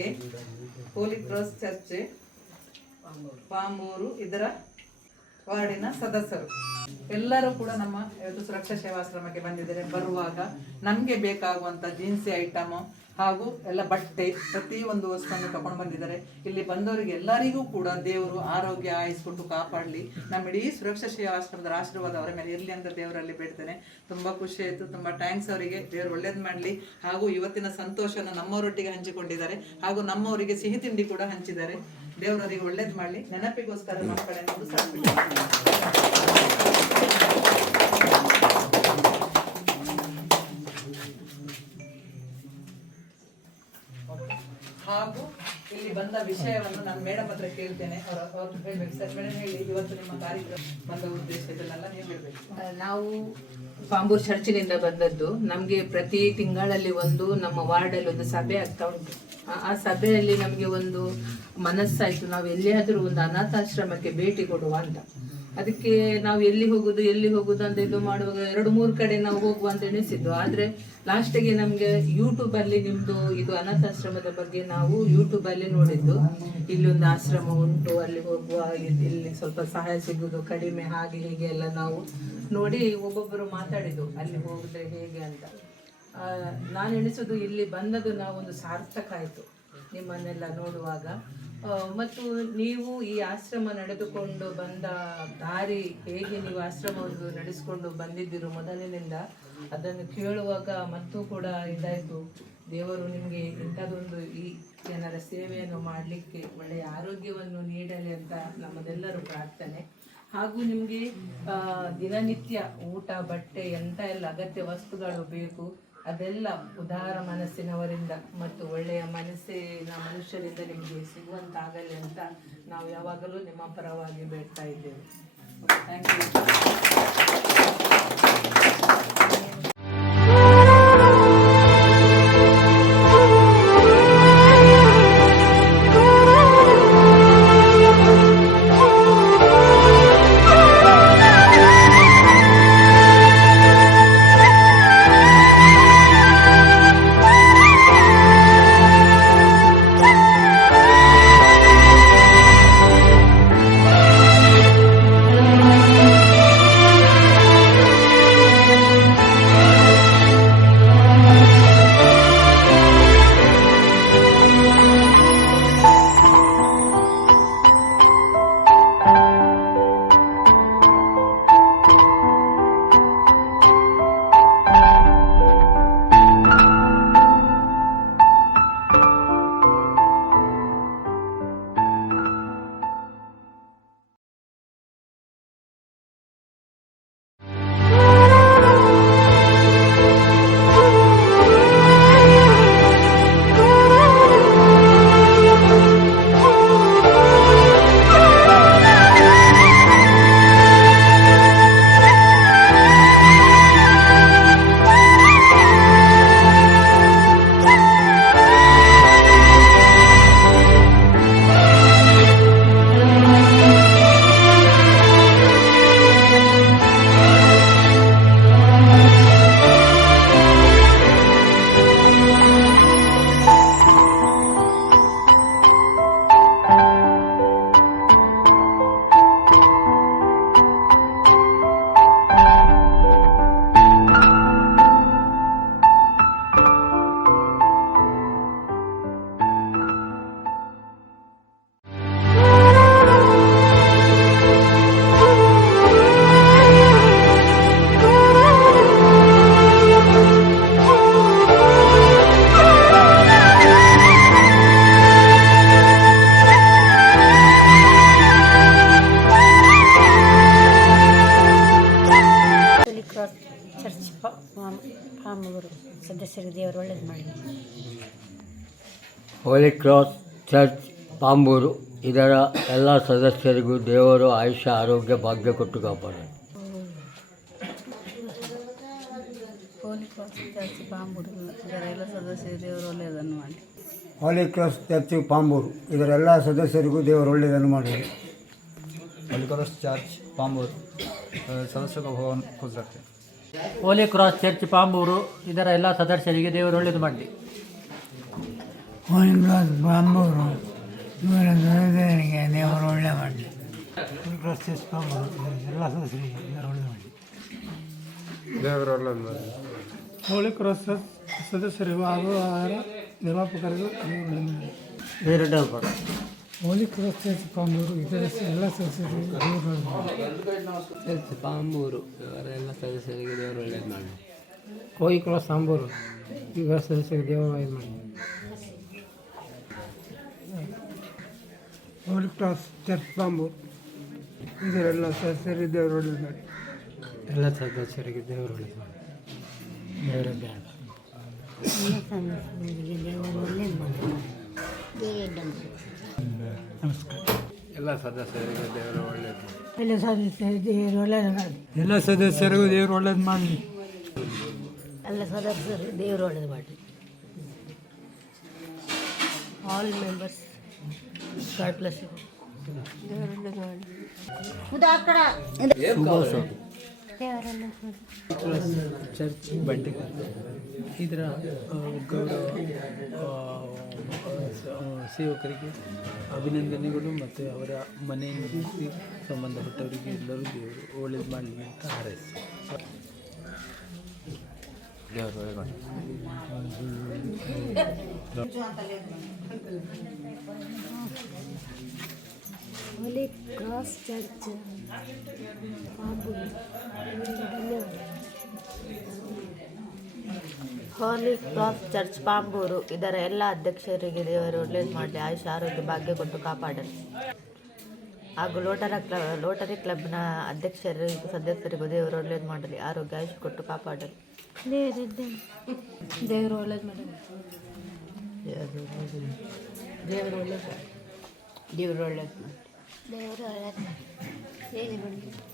ಸೇವಕರಿಗೆ ಹೋಲಿ cross church ಪಾಂಬೂರು ಇದರ ವಾರ್ಡಿನ ಸದಸ್ಯರು ಎಲ್ಲರೂ ಕೂಡ ನಮ್ಮ ಇವತ್ತು ಸುರಕ್ಷಾ ಸೇವಾಶ್ರಮಕ್ಕೆ ಬಂದಿದ್ದಾರೆ. ಬರುವಾಗ ನಮಗೆ ಬೇಕಾಗುವಂಥ ಜೀನ್ಸಿ ಐಟಮು ಹಾಗೂ ಎಲ್ಲ ಬಟ್ಟೆ ಪ್ರತಿಯೊಂದು ವಸ್ತುವನ್ನು ತಗೊಂಡು ಬಂದಿದ್ದಾರೆ. ಇಲ್ಲಿ ಬಂದವರಿಗೆ ಎಲ್ಲರಿಗೂ ಕೂಡ ದೇವರು ಆರೋಗ್ಯ ಆಯಿಸ್ಕೊಟ್ಟು ಕಾಪಾಡಲಿ. ನಮ್ಮ ಇಡೀ ಸುರಕ್ಷಾ ಸೇವಾಶ್ರಮದ ಆಶೀರ್ವಾದ ಅವರ ಮೇಲೆ ಇರಲಿ ಅಂತ ದೇವರಲ್ಲಿ ಬೇಡ್ತೇನೆ. ತುಂಬ ಖುಷಿ ಆಯಿತು. ತುಂಬ ಥ್ಯಾಂಕ್ಸ್ ಅವರಿಗೆ. ದೇವರು ಒಳ್ಳೇದು ಮಾಡಲಿ. ಹಾಗೂ ಇವತ್ತಿನ ಸಂತೋಷನ ನಮ್ಮವರೊಟ್ಟಿಗೆ ಹಂಚಿಕೊಂಡಿದ್ದಾರೆ ಹಾಗೂ ನಮ್ಮವರಿಗೆ ಸಿಹಿ ತಿಂಡಿ ಕೂಡ ಹಂಚಿದ್ದಾರೆ. ದೇವರವರಿಗೆ ಒಳ್ಳೇದು ಮಾಡಲಿ. ನೆನಪಿಗೋಸ್ಕರ ನಮ್ಮ ಕಡೆ ಹಾಗೂ ಇಲ್ಲಿ ಬಂದ ವಿಷಯವನ್ನು ನಾನು ಮೇಡಮ್ ಹತ್ರ ಕೇಳ್ತೇನೆ. ಅವ್ರು ಹೇಳ್ಬೇಕು ಸರ್. ಮೇಡಮ್ ಹೇಳಿ, ಇವತ್ತು ನಿಮ್ಮ ಕಾರ್ಯಕ್ರಮ ಬಂದ ಉದ್ದೇಶ ಇದನ್ನೆಲ್ಲ ನೀವು ಹೇಳ್ಬೇಕು. ನಾವು ಪಾಂಬೂರು ಚರ್ಚಿನಿಂದ ಬಂದದ್ದು. ನಮಗೆ ಪ್ರತಿ ತಿಂಗಳಲ್ಲಿ ನಮ್ಮ ವಾರ್ಡಲ್ಲಿ ಒಂದು ಸಭೆ ಆಗ್ತಾ ಉಂಟು. ಆ ಸಭೆಯಲ್ಲಿ ನಮಗೆ ಒಂದು ಮನಸ್ಸಾಯಿತು, ನಾವು ಎಲ್ಲಿಯಾದರೂ ಒಂದು ಅನಾಥಾಶ್ರಮಕ್ಕೆ ಭೇಟಿ ಕೊಡುವ ಅಂತ. ಅದಕ್ಕೆ ನಾವು ಎಲ್ಲಿ ಹೋಗುದು ಅಂತ ಇದು ಮಾಡುವಾಗ 2-3 ಕಡೆ ನಾವು ಹೋಗುವ ಅಂತ ಎಣಿಸಿದ್ದು. ಆದರೆ ಲಾಸ್ಟಿಗೆ ನಮಗೆ ಯೂಟ್ಯೂಬಲ್ಲಿ ನಿಮ್ಮದು ಇದು ಅನಾಥಾಶ್ರಮದ ಬಗ್ಗೆ ನಾವು ಯೂಟ್ಯೂಬಲ್ಲಿ ನೋಡಿದ್ದು. ಇಲ್ಲಿ ಒಂದು ಆಶ್ರಮ ಉಂಟು, ಅಲ್ಲಿ ಹೋಗುವ, ಇಲ್ಲಿ ಸ್ವಲ್ಪ ಸಹಾಯ ಸಿಗುವುದು ಕಡಿಮೆ, ಹಾಗೆ ಹೀಗೆ ಎಲ್ಲ ನಾವು ನೋಡಿ ಒಬ್ಬೊಬ್ಬರು ಮಾತಾಡಿದ್ದು ಅಲ್ಲಿ ಹೋಗಿದ್ರೆ ಹೇಗೆ ಅಂತ. ನಾನು ಎಣಿಸೋದು ಇಲ್ಲಿ ಬಂದದ್ದು ನಾವೊಂದು ಸಾರ್ಥಕ ಆಯಿತು ನಿಮ್ಮನ್ನೆಲ್ಲ ನೋಡುವಾಗ. ಮತ್ತು ನೀವು ಈ ಆಶ್ರಮ ನಡೆದುಕೊಂಡು ಬಂದ ದಾರಿ, ಹೇಗೆ ನೀವು ಆಶ್ರಮವನ್ನು ನಡೆಸಿಕೊಂಡು ಬಂದಿದ್ದೀರೋ ಮೊದಲಿನಿಂದ, ಅದನ್ನು ಕೇಳುವಾಗ ಮತ್ತೂ ಕೂಡ ಇದಾಯಿತು. ದೇವರು ನಿಮಗೆ ಇಂಥದ್ದೊಂದು ಈ ಜನರ ಸೇವೆಯನ್ನು ಮಾಡಲಿಕ್ಕೆ ಒಳ್ಳೆಯ ಆರೋಗ್ಯವನ್ನು ನೀಡಲಿ ಅಂತ ನಮ್ಮದೆಲ್ಲರೂ ಪ್ರಾರ್ಥನೆ. ಹಾಗೂ ನಿಮಗೆ ದಿನನಿತ್ಯ ಊಟ, ಬಟ್ಟೆ, ಎಂಥ ಎಲ್ಲ ಅಗತ್ಯ ವಸ್ತುಗಳು ಬೇಕು, ಅದೆಲ್ಲ ಉದಾರ ಮನಸ್ಸಿನವರಿಂದ ಮತ್ತು ಒಳ್ಳೆಯ ಮನಸ್ಸಿನ ಮನುಷ್ಯರಿಂದ ನಿಮಗೆ ಸಿಗುವಂತಾಗಲಿ ಅಂತ ನಾವು ಯಾವಾಗಲೂ ನಿಮ್ಮ ಪರವಾಗಿ ಬೇಡ್ತಾ ಇದ್ದೇವೆ. Thank you. ಸದಸ್ಯರಿಗೆ ದೇವರು ಒಳ್ಳೇದು ಮಾಡಲಿ. ಹೋಲಿ ಕ್ರಾಸ್ ಚರ್ಚ್ ಪಾಂಬೂರು ಇದರ ಎಲ್ಲ ಸದಸ್ಯರಿಗೂ ದೇವರು ಆಯುಷ್ಯ, ಆರೋಗ್ಯ, ಭಾಗ್ಯ ಕೊಟ್ಟು ಕಾಪಾಡಲಿ. ಹೋಲಿ ಕ್ರಾಸ್ ಚರ್ಚ್ ಪಾಂಬೂರು ಇದರ ಎಲ್ಲ ಸದಸ್ಯರು ದೇವರು ಒಳ್ಳೆಯದನ್ನು ಮಾಡಿ. ಹೋಲಿ ಕ್ರಾಸ್ ಚರ್ಚ್ ಪಾಂಬೂರು ಇದರೆಲ್ಲ ಸದಸ್ಯರಿಗೂ ದೇವರು ಒಳ್ಳೆಯದನ್ನು ಮಾಡಲಿ. होली क्रॉस चर्च पांबूर सदस्यों का भवन खुश रखे. ಹೋಲಿ ಕ್ರಾಸ್ ಚರ್ಚ್ ಪಾಂಬೂರು ಇದರ ಎಲ್ಲ ಸದಸ್ಯರಿಗೆ ದೇವರು ಒಳ್ಳೆಯದು ಮಾಡಲಿ. ಬಾಂಬೂರು ಇವರ ದುರ್ಯೋಧನಿಗೆ ದೇವರು ಒಳ್ಳೆ ಮಾಡಲಿ. ಎಲ್ಲ ಸದಸ್ಯರಿಗೆ ದೇವರು ಒಳ್ಳೆ ಮಾಡಲಿ. ಹೋಳಿ ಕ್ರಾಸ್ ಸದಸ್ಯರಿಗೂ ಹಾಗೂ ಅವರ ನಿರ್ಮಾಪಕರಿಗೂ ಹೋಲಿ ಕ್ರಾಸ್ ಚರ್ಚ್ ಪಾಂಬೂರು ಇದರ ಎಲ್ಲ ಸದಸ್ಯರಿಗೂ ಚರ್ಚ್ ಪಾಂಬೂರು ಇವರೆಲ್ಲ ಸದಸ್ಯರಿಗೆ ದೇವರು ಒಳ್ಳೇದು ಮಾಡಲಿ. ಹೋಲಿ ಕ್ರಾಸ್ ಸಾಂಬೂರು ಇವರ ಸದಸ್ಯರಿಗೆ ದೇವರು ಒಳ್ಳೇದು ಮಾಡಲಿ. ಹೋಲಿ ಕ್ರಾಸ್ ಚರ್ಚ್ ಪಾಂಬೂರು ಇದರೆಲ್ಲ ಸದಸ್ಯರಿಗೆ ದೇವರು ಒಳ್ಳೇದು ಮಾಡಿ. ಎಲ್ಲ ಸದಸ್ಯರಿಗೆ ದೇವರು ಒಳ್ಳೇದು ಮಾಡಿ. ದೇವರ ಬೇಡ ನಮಸ್ಕಾರ. ಎಲ್ಲ ಸದಸ್ಯರಿಗೆ ದೇವರು ಒಳ್ಳೇದು ಮಾಡಿ. ಎಲ್ಲ ಸದಸ್ಯರು ದೇವರು ಒಳ್ಳೇದು ಮಾಡಿ. ಎಲ್ಲ ಸದಸ್ಯರಿಗೂ ದೇವರು ಒಳ್ಳೇದು ಮಾಡಲಿ. ಎಲ್ಲ ಸದಸ್ಯರು ದೇವರು ಒಳ್ಳೇದು ಮಾಡಿ. All members God bless you. ದೇವರು ಒಳ್ಳೇದು ಮಾಡಿ. ಚರ್ಚ್ ಬಂಡೆಕಲ್ ಇದರ ಗೌರವ ಸೇವಕರಿಗೆ ಅಭಿನಂದನೆಗಳು ಮತ್ತು ಅವರ ಮನೆಯಲ್ಲಿ ಸಂಬಂಧಪಟ್ಟವರಿಗೆ ಎಲ್ಲರೂ ದೇವರು ಒಳ್ಳೇದು ಮಾಡಲಿ ಅಂತ ಹಾರೈಸಿ ದೇವರು ಒಳ್ಳೇದು ಮಾಡಲಿ. ಹೋಲಿ ಕ್ರಾಸ್ ಚರ್ಚ್ ಪಾಂಬೂರು ಹೋಲಿ ಕ್ರಾಸ್ ಚರ್ಚ್ ಪಾಂಬೂರು ಇದರ ಎಲ್ಲ ಅಧ್ಯಕ್ಷರಿಗೆ ದೇವರು ಒಳ್ಳೇದು ಮಾಡಲಿ, ಆಯುಷ್ಯ ಆರೋಗ್ಯ ಭಾಗ್ಯ ಕೊಟ್ಟು ಕಾಪಾಡಲಿ. ಹಾಗೂ ಲೋಟರಿ ಕ್ಲಬ್ನ ಅಧ್ಯಕ್ಷರಿಗೂ ಸದಸ್ಯರಿಗೂ ದೇವರು ಒಳ್ಳೇದು ಮಾಡಲಿ, ಆರೋಗ್ಯ ಆಯುಷ್ಯ ಕೊಟ್ಟು ಕಾಪಾಡಲಿ. ದೇವರು ಒಳ್ಳೇದು ಮಾಡಲಿ. ದೇವರು ಒಳ್ಳೇದು ದೇವರು ಒಳ್ಳೇದು ಮಾಡಿ. ದೇವರು ಒಳ್ಳೇದು ಮಾಡಿ.